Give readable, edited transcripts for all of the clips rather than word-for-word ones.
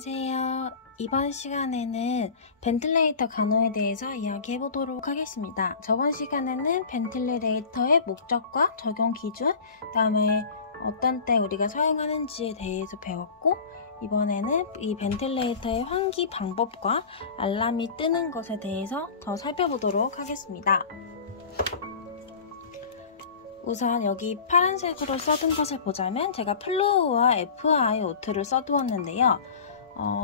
안녕하세요. 이번 시간에는 벤틸레이터 간호에 대해서 이야기해 보도록 하겠습니다. 저번 시간에는 벤틸레이터의 목적과 적용 기준, 그다음에 어떤 때 우리가 사용하는지에 대해서 배웠고, 이번에는 이 벤틸레이터의 환기 방법과 알람이 뜨는 것에 대해서 더 살펴보도록 하겠습니다. 우선 여기 파란색으로 써둔 것을 보자면 제가 플로우와 FiO2를 써두었는데요.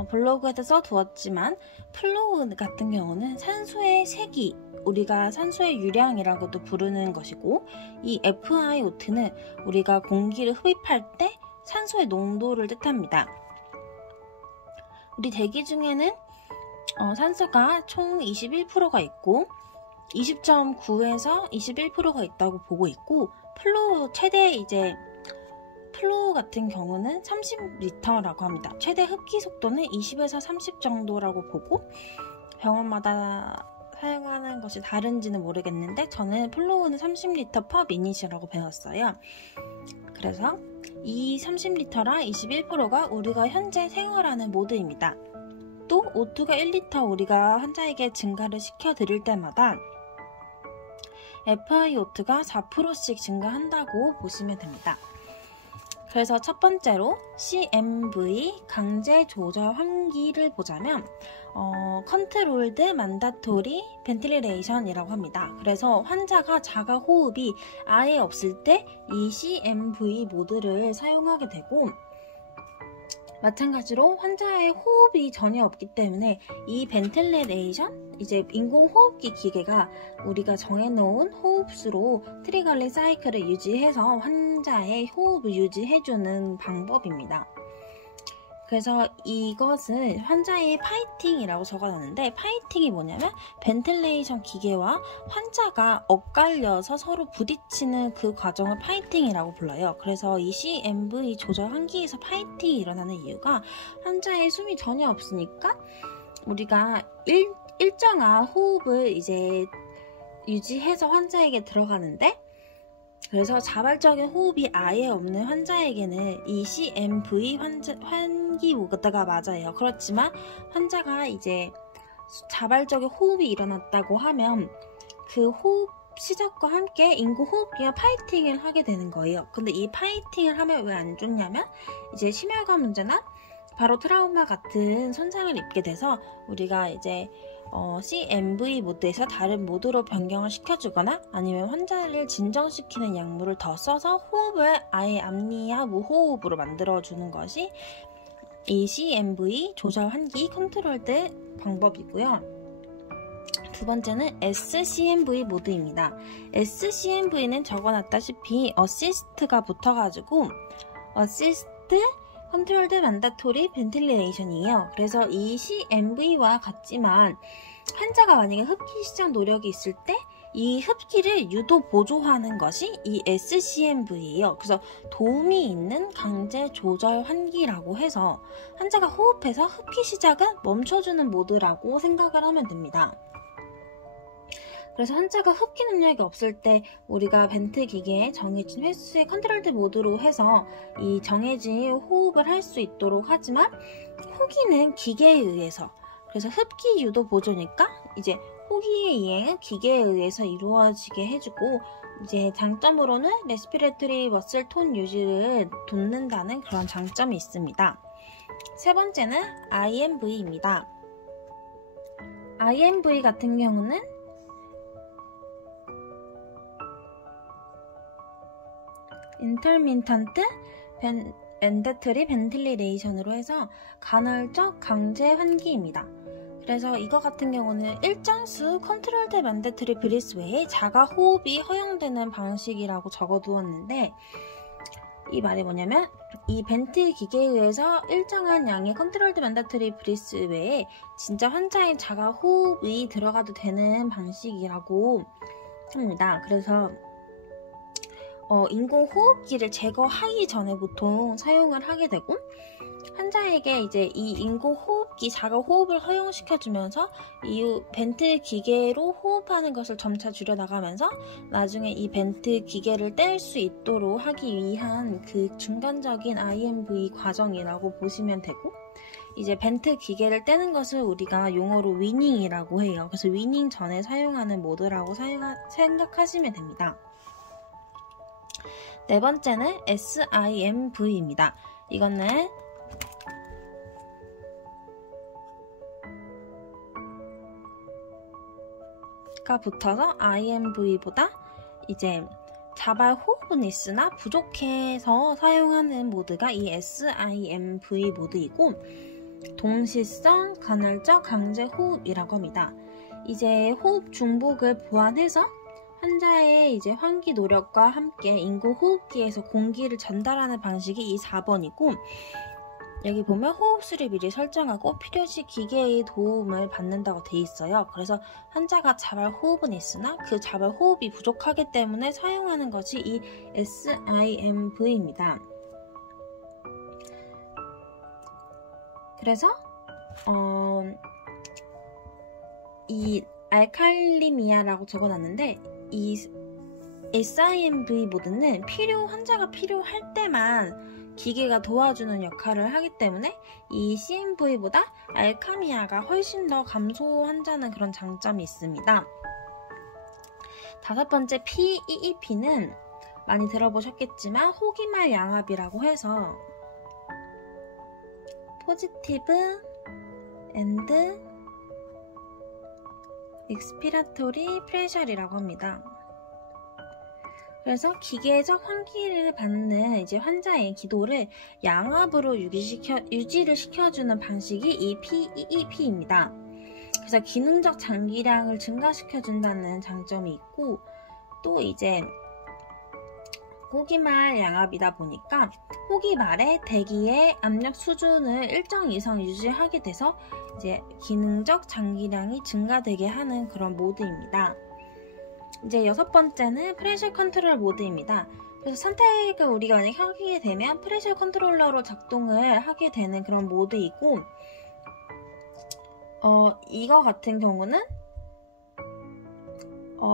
블로그에도 써두었지만 플로우 같은 경우는 산소의 세기, 우리가 산소의 유량이라고도 부르는 것이고, 이 FiO2는 우리가 공기를 흡입할 때 산소의 농도를 뜻합니다. 우리 대기 중에는 산소가 총 21%가 있고 20.9에서 21%가 있다고 보고 있고, 플로우 같은 경우는 30리터라고 합니다. 최대 흡기 속도는 20에서 30 정도라고 보고, 병원마다 사용하는 것이 다른지는 모르겠는데 저는 플로우는 30리터 per 미닛이라고 배웠어요. 그래서 이 30리터랑 21%가 우리가 현재 생활하는 모드입니다. 또 O2가 1리터 우리가 환자에게 증가를 시켜드릴 때마다 FiO2가 4%씩 증가한다고 보시면 됩니다. 그래서 첫 번째로 CMV 강제 조절 환기를 보자면 컨트롤드 만다토리 벤틸레이션이라고 합니다. 그래서 환자가 자가 호흡이 아예 없을 때 이 CMV 모드를 사용하게 되고, 마찬가지로 환자의 호흡이 전혀 없기 때문에 이 벤틸레이션, 이제 인공호흡기 기계가 우리가 정해놓은 호흡수로 트리갈리 사이클을 유지해서 환자의 호흡을 유지해주는 방법입니다. 그래서 이것은 환자의 파이팅이라고 적어놨는데, 파이팅이 뭐냐면 벤틸레이션 기계와 환자가 엇갈려서 서로 부딪히는 그 과정을 파이팅이라고 불러요. 그래서 이 CMV 조절 환기에서 파이팅이 일어나는 이유가, 환자의 숨이 전혀 없으니까 우리가 일정한 호흡을 이제 유지해서 환자에게 들어가는데, 그래서 자발적인 호흡이 아예 없는 환자에게는 이 CMV 환기 모드가 맞아요. 그렇지만 환자가 이제 자발적인 호흡이 일어났다고 하면 그 호흡 시작과 함께 인공호흡기가 파이팅을 하게 되는 거예요. 근데 이 파이팅을 하면 왜 안 좋냐면, 이제 심혈관 문제나 바로 트라우마 같은 손상을 입게 돼서 우리가 이제 CMV 모드에서 다른 모드로 변경을 시켜주거나, 아니면 환자를 진정시키는 약물을 더 써서 호흡을 아예 앞니와 무호흡으로 만들어주는 것이 이 CMV 조절 환기 컨트롤드 방법이고요. 두 번째는 SCMV 모드입니다. SCMV는 적어놨다시피 어시스트가 붙어가지고 어시스트 컨트롤드 만다토리 벤틸레이션이에요. 그래서 이 CMV와 같지만 환자가 만약에 흡기 시작 노력이 있을 때 이 흡기를 유도 보조하는 것이 이 SCMV예요. 그래서 도움이 있는 강제 조절 환기라고 해서 환자가 호흡해서 흡기 시작을 멈춰주는 모드라고 생각을 하면 됩니다. 그래서 환자가 흡기 능력이 없을 때 우리가 벤트 기계에 정해진 횟수의 컨트롤드 모드로 해서 이 정해진 호흡을 할 수 있도록 하지만, 호기는 기계에 의해서, 그래서 흡기 유도 보조니까 이제 호기의 이행은 기계에 의해서 이루어지게 해주고, 이제 장점으로는 레스피레토리 머슬 톤 유지를 돕는다는 그런 장점이 있습니다. 세 번째는 IMV입니다. IMV 같은 경우는 인터민턴트 만다토리 벤틸레이션으로 해서 간헐적 강제 환기입니다. 그래서 이거 같은 경우는 일정 수 컨트롤드 만다토리 브리스 외에 자가 호흡이 허용되는 방식이라고 적어두었는데, 이 말이 뭐냐면 이 벤트 기계에 의해서 일정한 양의 컨트롤드 만다토리 브리스 외에 진짜 환자의 자가 호흡이 들어가도 되는 방식이라고 합니다. 그래서 인공호흡기를 제거하기 전에 보통 사용을 하게 되고, 환자에게 이제 이 인공호흡기 자가 호흡을 허용시켜주면서 이 벤트 기계로 호흡하는 것을 점차 줄여나가면서 나중에 이 벤트 기계를 뗄 수 있도록 하기 위한 그 중간적인 IMV 과정이라고 보시면 되고, 이제 벤트 기계를 떼는 것을 우리가 용어로 위닝이라고 해요. 그래서 위닝 전에 사용하는 모드라고 생각하시면 됩니다. 네 번째는 SIMV입니다. 이거는 가 붙어서 IMV보다 이제 자발 호흡은 있으나 부족해서 사용하는 모드가 이 SIMV 모드이고, 동시성 간헐적 강제 호흡이라고 합니다. 이제 호흡 중복을 보완해서 환자의 이제 환기 노력과 함께 인공호흡기에서 공기를 전달하는 방식이 이 4번이고, 여기 보면 호흡수를 미리 설정하고 필요시 기계의 도움을 받는다고 돼 있어요. 그래서 환자가 자발 호흡은 있으나 그 자발 호흡이 부족하기 때문에 사용하는 것이 이 SIMV입니다. 그래서 이 알칼리미아라고 적어놨는데, 이 SIMV 모드는 환자가 필요할 때만 기계가 도와주는 역할을 하기 때문에 이 CMV보다 알카미아가 훨씬 더 감소한다는 그런 장점이 있습니다. 다섯 번째 PEEP는 많이 들어보셨겠지만 호기말 양압이라고 해서 포지티브 앤드 익스피라토리 프레셔이라고 합니다. 그래서 기계적 환기를 받는 이제 환자의 기도를 양압으로 유지를 시켜주는 방식이 이 PEEP입니다. 그래서 기능적 장기량을 증가시켜준다는 장점이 있고, 또 이제 호기말 양압이다 보니까 호기말의 대기의 압력 수준을 일정 이상 유지하게 돼서 이제 기능적 장기량이 증가되게 하는 그런 모드입니다. 이제 여섯 번째는 프레셔 컨트롤 모드입니다. 그래서 선택을 우리가 만약 하게 되면 프레셔 컨트롤러로 작동을 하게 되는 그런 모드이고, 이거 같은 경우는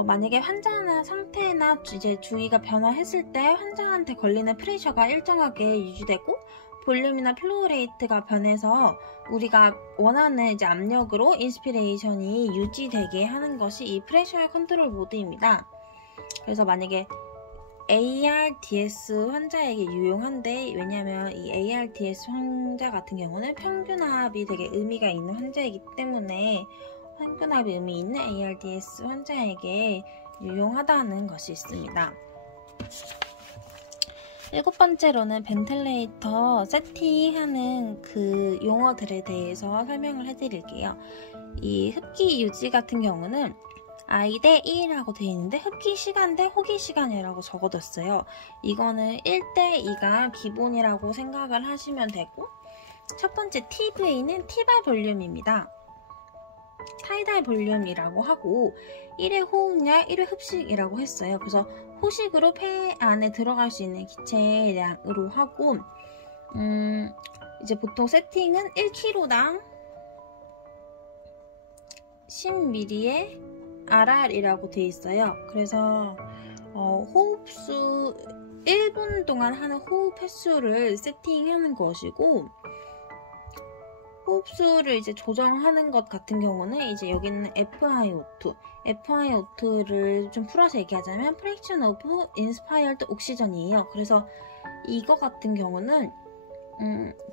만약에 환자나 상태나 이제 주의가 변화했을 때 환자한테 걸리는 프레셔가 일정하게 유지되고 볼륨이나 플로우 레이트가 변해서 우리가 원하는 이제 압력으로 인스피레이션이 유지되게 하는 것이 이 프레셔 컨트롤 모드입니다. 그래서 만약에 ARDS 환자에게 유용한데, 왜냐하면 이 ARDS 환자 같은 경우는 평균압이 되게 의미가 있는 환자이기 때문에 평균압이 의미 있는 ARDS 환자에게 유용하다는 것이 있습니다. 일곱 번째로는 벤틸레이터 세팅하는 그 용어들에 대해서 설명을 해드릴게요. 이 흡기 유지 같은 경우는 I 대 1이라고 되어 있는데 흡기 시간 대 호기 시간이라고 적어뒀어요. 이거는 1대 2가 기본이라고 생각을 하시면 되고, 첫 번째 TV는 티발 볼륨입니다. 타이달 볼륨이라고 하고 1회 호흡량, 1회 흡식이라고 했어요. 그래서 호식으로 폐 안에 들어갈 수 있는 기체량으로 하고, 이제 보통 세팅은 1kg당 10ml의 RR이라고 돼 있어요. 그래서 호흡수 1분 동안 하는 호흡 횟수를 세팅하는 것이고, 호흡수를 이제 조정하는 것 같은 경우는 이제 여기는 FiO2를 좀 풀어서 얘기하자면 Fraction of Inspired Oxygen이에요. 그래서 이거 같은 경우는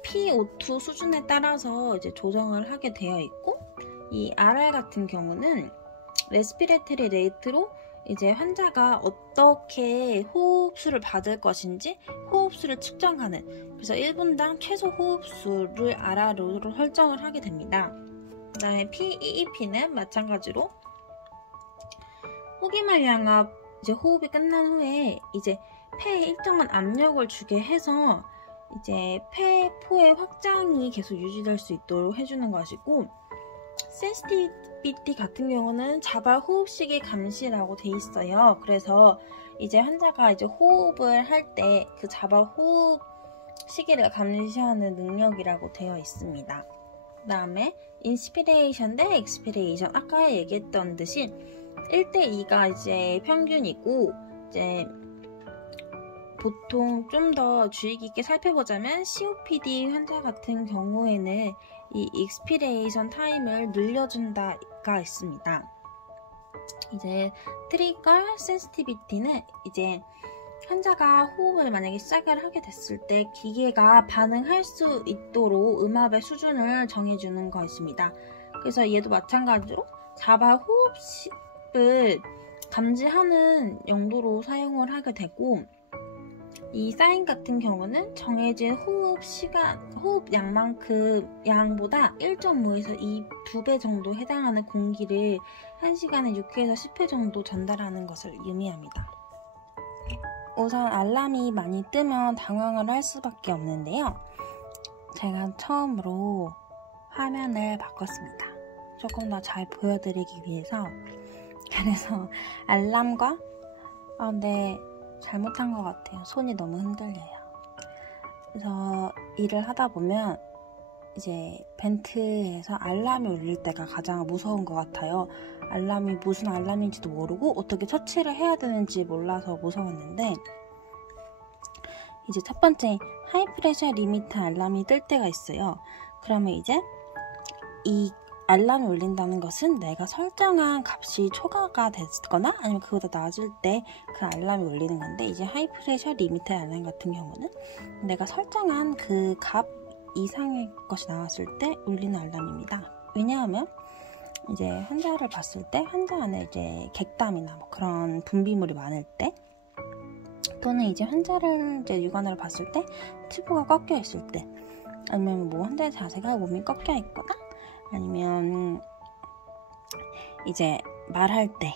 PO2 수준에 따라서 이제 조정을 하게 되어 있고, 이 RR 같은 경우는 레스피레터리 레이트로 이제 환자가 어떻게 호흡수를 받을 것인지 호흡수를 측정하는, 그래서 1분당 최소 호흡수를 RR로 설정을 하게 됩니다. 그 다음에 PEEP는 마찬가지로 호기말 양압, 이제 호흡이 끝난 후에 이제 폐에 일정한 압력을 주게 해서 이제 폐포의 확장이 계속 유지될 수 있도록 해주는 것이고, 센시티비티 같은 경우는 자발 호흡시계 감시라고 돼 있어요. 그래서 이제 환자가 이제 호흡을 할 때 그 자발 호흡 시계를 감시하는 능력이라고 되어 있습니다. 그 다음에 인스피레이션 대 익스피레이션, 아까 얘기했던 듯이 1대2가 이제 평균이고, 이제 보통 좀 더 주의 깊게 살펴보자면 COPD 환자 같은 경우에는 이 익스피레이션 타임을 늘려준다가 있습니다. 이제 트리거 센시티비티는 이제 환자가 호흡을 만약에 시작을 하게 됐을 때 기계가 반응할 수 있도록 음압의 수준을 정해주는 것입니다. 그래서 얘도 마찬가지로 자발 호흡을 감지하는 용도로 사용을 하게 되고, 이 사인 같은 경우는 정해진 호흡 양보다 1.5에서 2배 정도 해당하는 공기를 1시간에 6회에서 10회 정도 전달하는 것을 의미합니다. 우선 알람이 많이 뜨면 당황을 할 수밖에 없는데요. 제가 처음으로 화면을 바꿨습니다. 조금 더 잘 보여드리기 위해서. 그래서 알람과 근데 잘못한 것 같아요. 손이 너무 흔들려요. 그래서 일을 하다 보면 이제 벤트에서 알람이 울릴 때가 가장 무서운 것 같아요. 알람이 무슨 알람인지도 모르고 어떻게 처치를 해야 되는지 몰라서 무서웠는데, 이제 첫 번째 하이프레셔 리미트 알람이 뜰 때가 있어요. 그러면 이제 이 알람이 울린다는 것은 내가 설정한 값이 초과가 됐거나 아니면 그보다 낮을 때 그 알람이 울리는 건데, 이제 하이프레셔 리미트 알람 같은 경우는 내가 설정한 그 값 이상의 것이 나왔을 때 울리는 알람입니다. 왜냐하면 이제 환자를 봤을 때 환자 안에 이제 객담이나 뭐 그런 분비물이 많을 때, 또는 이제 환자를 이제 육안으로 봤을 때 튜브가 꺾여 있을 때, 아니면 뭐 환자의 자세가 몸이 꺾여 있거나, 아니면 이제 말할 때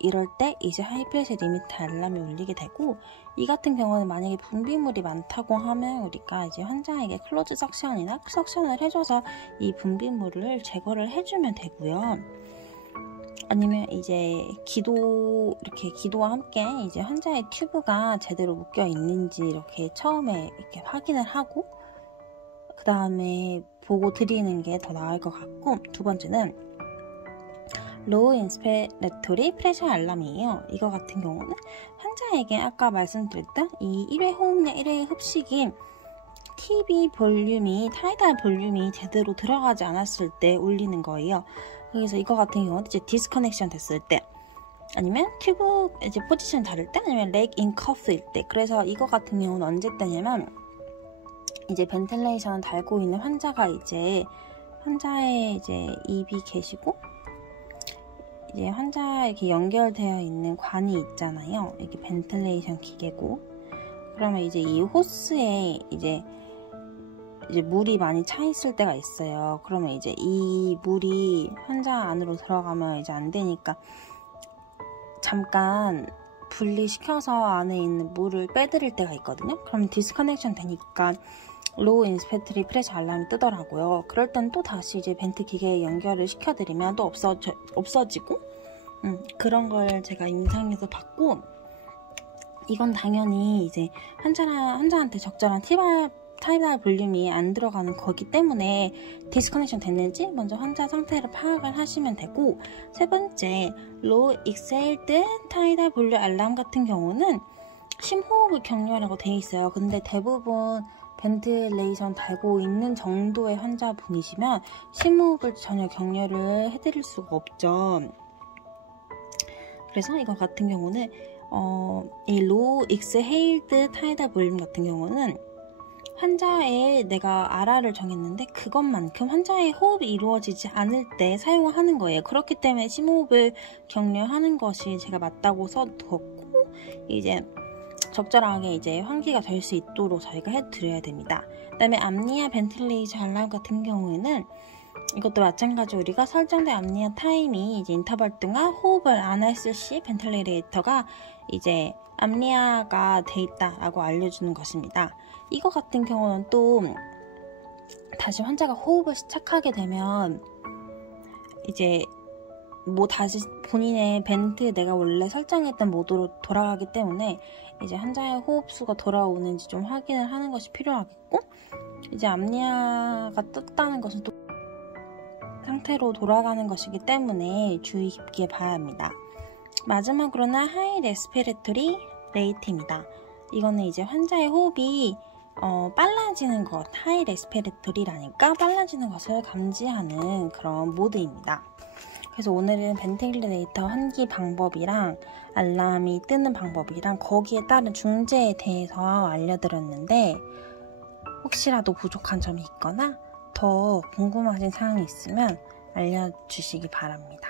이럴 때 이제 하이프레셔 리미트 알람이 울리게 되고, 이 같은 경우는 만약에 분비물이 많다고 하면 우리가 이제 환자에게 클로즈 석션이나 석션을 해줘서 이 분비물을 제거를 해주면 되고요. 아니면 이제 기도와 함께 이제 환자의 튜브가 제대로 묶여 있는지 이렇게 처음에 이렇게 확인을 하고 그 다음에 보고 드리는 게 더 나을 것 같고, 두 번째는 로우 인스피레토리 프레셔 알람이에요. 이거 같은 경우는 환자에게 아까 말씀드렸던 이 1회 호흡량 1회 흡식인 타이달 볼륨이 제대로 들어가지 않았을 때 울리는 거예요. 그래서 이거 같은 경우는 이제 디스커넥션 됐을 때, 아니면 튜브 이제 포지션 다를 때, 아니면 leg in cuff일 때. 그래서 이거 같은 경우는 언제 때냐면 이제 벤틸레이션 달고 있는 환자의 이제 입이 계시고, 이제 환자에게 연결되어 있는 관이 있잖아요. 이게 벤틸레이션 기계고, 그러면 이제 이 호스에 이제 물이 많이 차 있을 때가 있어요. 그러면 이제 이 물이 환자 안으로 들어가면 이제 안 되니까 잠깐 분리시켜서 안에 있는 물을 빼드릴 때가 있거든요. 그럼 디스커넥션 되니까 로우 인스피레토리 프레셔 알람이 뜨더라고요. 그럴 땐 또 다시 이제 벤트 기계에 연결을 시켜드리면 또 없어지고, 그런 걸 제가 임상에서 봤고, 이건 당연히 이제 환자한테 적절한 타이달 볼륨이 안 들어가는 거기 때문에 디스커넥션 됐는지 먼저 환자 상태를 파악을 하시면 되고, 세 번째 로우 익셀드 타이달 볼륨 알람 같은 경우는 심호흡을 격려하라고 되어 있어요. 근데 대부분 벤틸레이션 달고 있는 정도의 환자분이시면 심호흡을 전혀 격려를 해드릴 수가 없죠. 그래서 이거 같은 경우는 이 로우 익스헤일드 타이달 볼륨 같은 경우는 환자의 내가 RR을 정했는데 그것만큼 환자의 호흡이 이루어지지 않을 때 사용을 하는 거예요. 그렇기 때문에 심호흡을 격려하는 것이 제가 맞다고 써두었고, 이제 적절하게 이제 환기가 될 수 있도록 저희가 해드려야 됩니다. 그 다음에 암니아 벤틸레이션 알람 같은 경우에는 이것도 마찬가지로 우리가 설정된 암니아 타임이 이제 인터벌 동안 호흡을 안 했을 시 벤틸레이터가 이제 암니아가 돼 있다라고 알려주는 것입니다. 이거 같은 경우는 또 다시 환자가 호흡을 시작하게 되면 이제 뭐 다시 본인의 벤트 내가 원래 설정했던 모드로 돌아가기 때문에 이제 환자의 호흡수가 돌아오는지 좀 확인을 하는 것이 필요하겠고, 이제 암니아가 떴다는 것은 또 상태로 돌아가는 것이기 때문에 주의 깊게 봐야 합니다. 마지막으로는 하이 레스피레토리 레이트입니다. 이거는 이제 환자의 호흡이 빨라지는 것, 하이 레스피레토리라니까 빨라지는 것을 감지하는 그런 모드입니다. 그래서 오늘은 벤틸레이터 환기 방법이랑 알람이 뜨는 방법이랑 거기에 따른 중재에 대해서 알려드렸는데 혹시라도 부족한 점이 있거나 더 궁금하신 사항이 있으면 알려주시기 바랍니다.